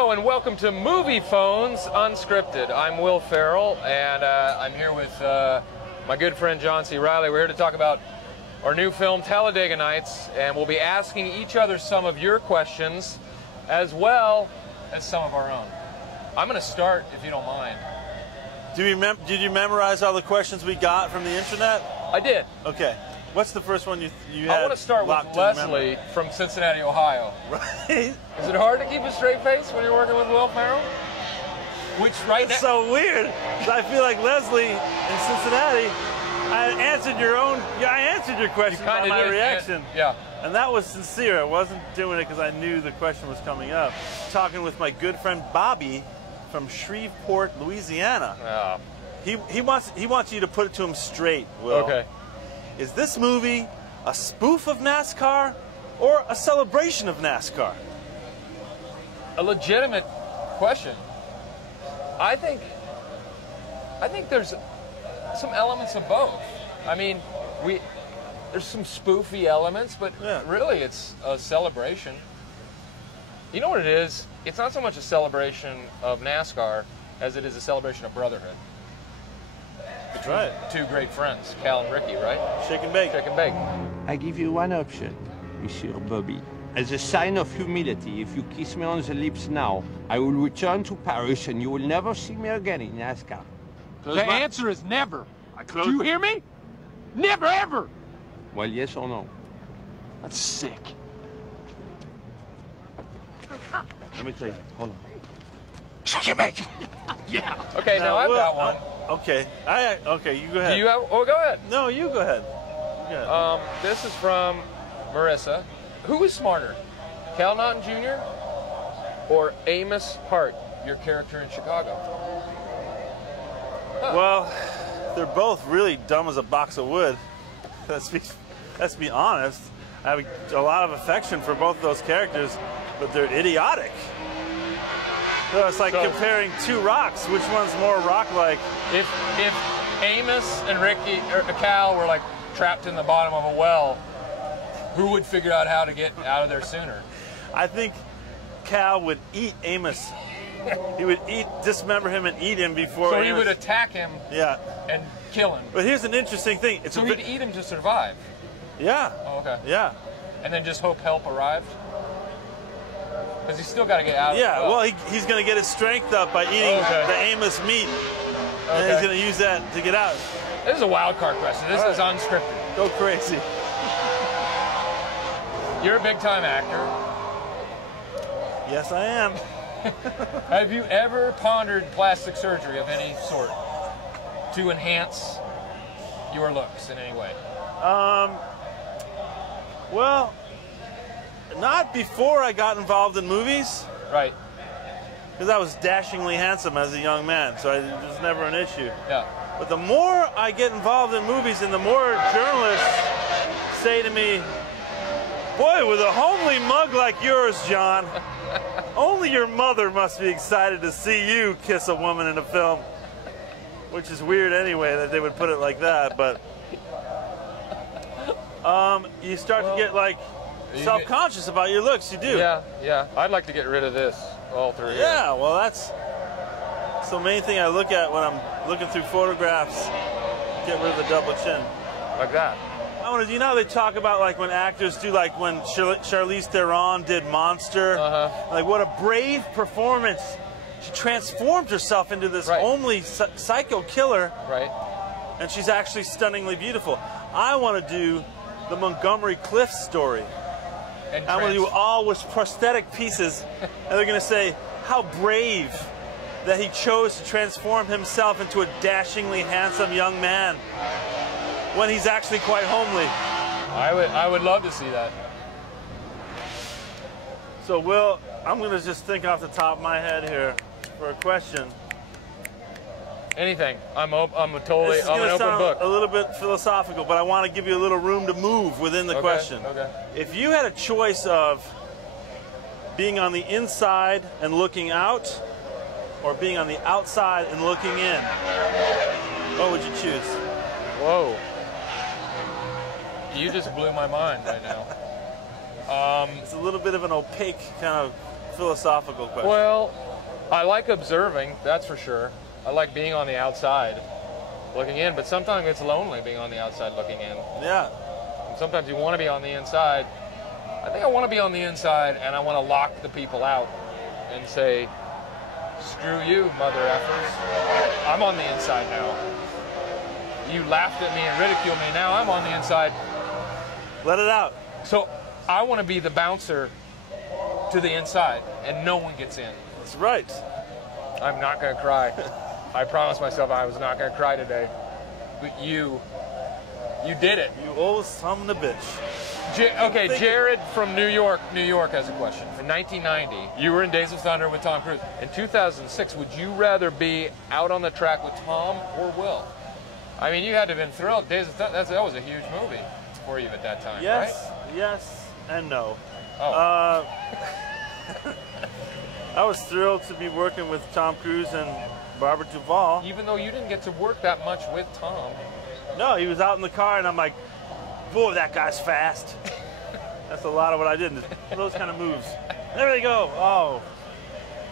Hello and welcome to Moviefone's Unscripted. I'm Will Ferrell and I'm here with my good friend John C. Reilly. We're here to talk about our new film Talladega Nights, and we'll be asking each other some of your questions as well as some of our own. I'm going to start, if you don't mind. Did you memorize all the questions we got from the internet? I did. Okay. What's the first one you had? I want to start with Leslie from Cincinnati, Ohio. Right. Is it hard to keep a straight face when you're working with Will Ferrell? Which right now... It's so weird. I feel like Leslie in Cincinnati, I answered your question by my reaction. Yeah. And that was sincere. I wasn't doing it because I knew the question was coming up. Talking with my good friend Bobby from Shreveport, Louisiana. He wants you to put it to him straight, Will. Okay. Is this movie a spoof of NASCAR or a celebration of NASCAR? A legitimate question. I think there's some elements of both. I mean, there's some spoofy elements, but really it's a celebration. You know what it is? It's not so much a celebration of NASCAR as it is a celebration of brotherhood. That's right. Two great friends, Cal and Ricky, right? Shake and bake. Shake and bake. I give you one option, Monsieur Bobby. As a sign of humility, if you kiss me on the lips now, I will return to Paris and you will never see me again in NASCAR. The answer is never. Do you hear me? Never, ever! Well, yes or no? That's sick. Let me tell you. Hold on. Shake and bake! Yeah. Okay, now I've got one. Okay. Okay, you go ahead. Do you have... Oh, go ahead. No, you go ahead. This is from Marissa. Who is smarter, Cal Naughton Jr. or Amos Hart, your character in Chicago? Huh. Well, they're both really dumb as a box of wood. Let's be honest. I have a lot of affection for both of those characters, but they're idiotic. So it's like comparing two rocks. Which one's more rock-like? If Amos and Ricky or Cal were like trapped in the bottom of a well, who would figure out how to get out of there sooner? I think Cal would eat Amos. He would dismember him and eat him before. So he would attack him. Yeah. And kill him. But here's an interesting thing. So he'd eat him to survive. Yeah. Oh, okay. Yeah. And then just hope help arrived. Because he's still got to get out. Yeah. Well, he's going to get his strength up by eating the Amos meat, and he's going to use that to get out. This is a wild card question. This is unscripted. Go crazy. You're a big-time actor. Yes, I am. Have you ever pondered plastic surgery of any sort to enhance your looks in any way? Well, not before I got involved in movies. Right. Because I was dashingly handsome as a young man, so it was never an issue. Yeah. But the more I get involved in movies and the more journalists say to me, boy, with a homely mug like yours, John, only your mother must be excited to see you kiss a woman in a film. Which is weird anyway that they would put it like that, but you start to get like self-conscious about your looks. You do. Yeah, yeah. I'd like to get rid of this all through here. Yeah, well, that's the main thing I look at when I'm looking through photographs. Get rid of the double chin. Like that. I want to. You know how they talk about like when actors do, like when Charlize Theron did Monster. Like what a brave performance. She transformed herself into this homely psycho killer. Right. And she's actually stunningly beautiful. I want to do the Montgomery Clift story. And I want to do all with prosthetic pieces. And they're going to say how brave that he chose to transform himself into a dashingly handsome young man when he's actually quite homely. I would love to see that. So, Will, I'm going to just think off the top of my head here for a question. Anything. I'm an open sound book. A little bit philosophical, but I want to give you a little room to move within the question. Okay. If you had a choice of being on the inside and looking out, or being on the outside and looking in, what would you choose? Whoa. You just blew my mind right now. It's a little bit of an opaque kind of philosophical question. Well, I like observing, that's for sure. I like being on the outside, looking in, but sometimes it's lonely being on the outside looking in. Yeah. And sometimes you want to be on the inside. I think I want to be on the inside, and I want to lock the people out and say, screw you, mother effers. I'm on the inside now. You laughed at me and ridiculed me. Now I'm on the inside. Let it out. So I want to be the bouncer to the inside, and no one gets in. That's right. I'm not going to cry. I promised myself I was not going to cry today. But you did it. You old son of a bitch. Okay, Jared from New York has a question. In 1990, you were in Days of Thunder with Tom Cruise. In 2006, would you rather be out on the track with Tom or Will? I mean, you had to have been thrilled. Days of Thunder, that was a huge movie for you at that time, yes, right? Yes, and no. Oh. I was thrilled to be working with Tom Cruise and Barbara Duvall. Even though you didn't get to work that much with Tom. No, he was out in the car, and I'm like, boy, that guy's fast. That's a lot of what I did. Those kind of moves. There they go. Oh.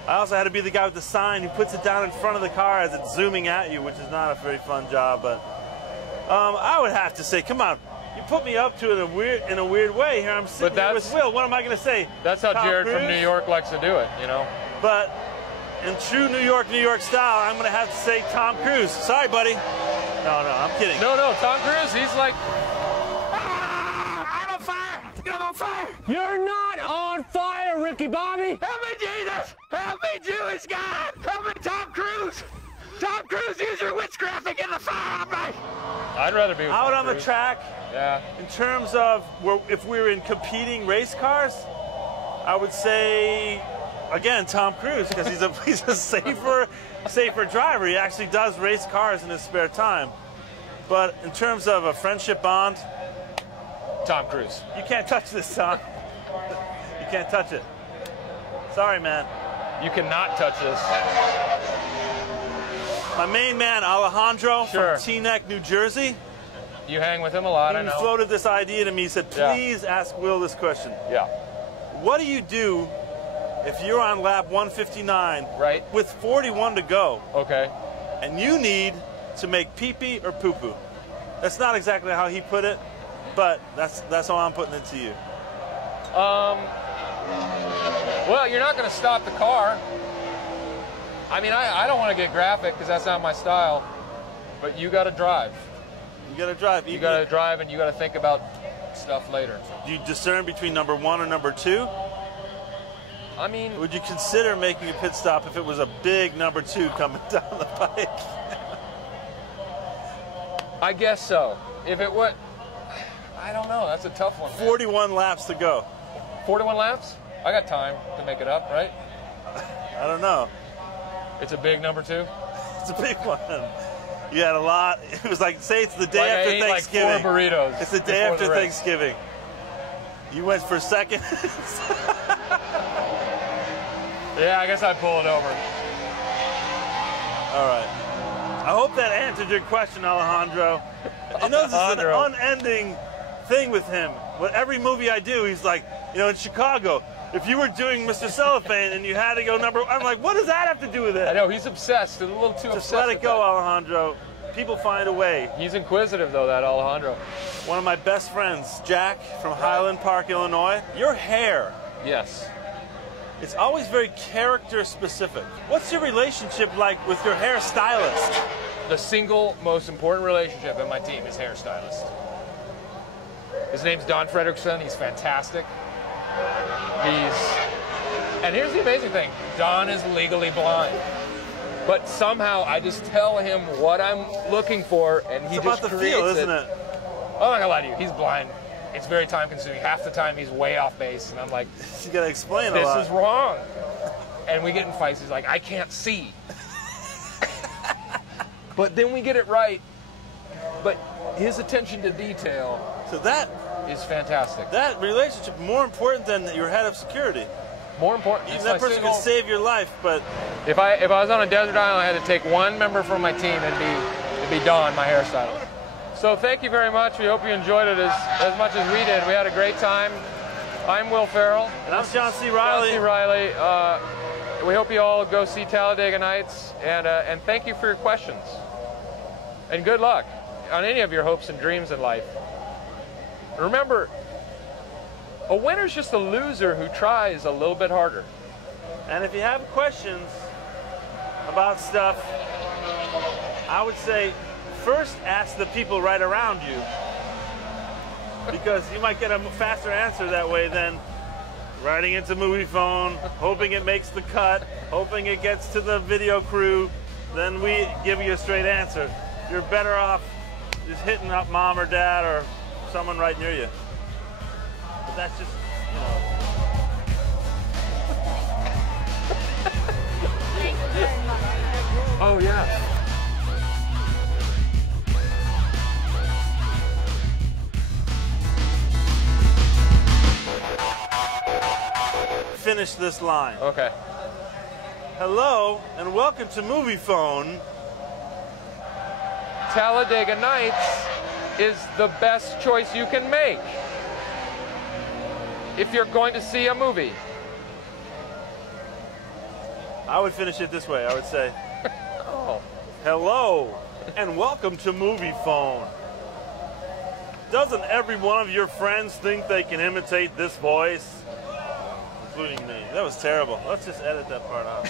I also had to be the guy with the sign who puts it down in front of the car as it's zooming at you, which is not a very fun job. But I would have to say, come on, you put me up to it in a weird way. Here I'm sitting here with Will. What am I going to say? That's how Tom Jared Cruise? from New York likes to do it, you know. But in true New York style, I'm going to have to say Tom Cruise. Sorry, buddy. No, I'm kidding. No, Tom Cruise, he's like... I'm on fire! I'm on fire! You're not on fire, Ricky Bobby! Help me, Jesus! Help me, Jewish God! Help me, Tom Cruise! Tom Cruise, use your witchcraft to get the fire on me! I'd rather be with out Tom on Cruise. The track. Yeah. In terms of if we were in competing race cars, I would say, again, Tom Cruise, because he's a safer driver. He actually does race cars in his spare time. But in terms of a friendship bond, Tom Cruise. You can't touch this, Tom. You can't touch it. Sorry, man. You cannot touch this. My main man, Alejandro Sure. from Teaneck, New Jersey. You hang with him a lot, I know. He floated this idea to me. He said, please ask Will this question. Yeah. What do you do if you're on lap 159 right. with 41 to go? Okay. And you need to make pee-pee or poo-poo? That's not exactly how he put it, but that's how I'm putting it to you. Well, you're not going to stop the car. I mean, I don't want to get graphic because that's not my style, but you got to drive. You got to drive. You got to drive, and you got to think about stuff later. Do you discern between number 1 or number 2? I mean, would you consider making a pit stop if it was a big number 2 coming down the pike? I guess so. If it would, I don't know. That's a tough one. 41 laps to go. 41 laps? I got time to make it up, right? I don't know. It's a big number 2? It's a big one. You had a lot. It was like, say it's the day like after I ate Thanksgiving. Like 4 burritos. It's the day after Thanksgiving. You went for seconds. Yeah, I guess I'd pull it over. All right. I hope that answered your question, Alejandro. I know this is an unending thing with him. But every movie I do, he's like, you know, in Chicago, if you were doing Mr. Cellophane and you had to go number one, I'm like, what does that have to do with it? I know, he's obsessed. A little too obsessed. Just let it go, Alejandro. People find a way. He's inquisitive, though, that Alejandro. One of my best friends, Jack, from Highland Park, Illinois. Your hair. Yes. It's always very character specific. What's your relationship like with your hairstylist? The single most important relationship in my team is hairstylist. His name's Don Fredrickson. He's fantastic. And here's the amazing thing. Don is legally blind. But somehow I just tell him what I'm looking for, and he just creates it. It's about the feel, isn't it? I'm not gonna lie to you. He's blind. It's very time consuming. Half the time he's way off base, and I'm like, you gotta explain a lot. This is wrong. And we get in fights. He's like, I can't see. But then we get it right. But his attention to detail is fantastic. That relationship more important than your head of security. More important. Even that person could save your life, but if I was on a desert island, I had to take one member from my team, it'd be Don, my hairstylist. So thank you very much. We hope you enjoyed it as much as we did. We had a great time. I'm Will Ferrell. And I'm John C. Reilly. John C. Reilly. We hope you all go see Talladega Nights, and thank you for your questions. And good luck on any of your hopes and dreams in life. Remember, a winner's just a loser who tries a little bit harder. And if you have questions about stuff, I would say first ask the people right around you, because you might get a faster answer that way than writing into Moviefone, hoping it makes the cut, hoping it gets to the video crew. Then we give you a straight answer. You're better off just hitting up mom or dad or someone right near you. But that's just, you know. Oh, yeah. Finish this line. Okay. Hello, and welcome to Moviefone. Talladega Nights is the best choice you can make if you're going to see a movie. I would finish it this way. I would say, Oh. hello, and welcome to Moviefone. Doesn't every one of your friends think they can imitate this voice? Including me. That was terrible. Let's just edit that part out.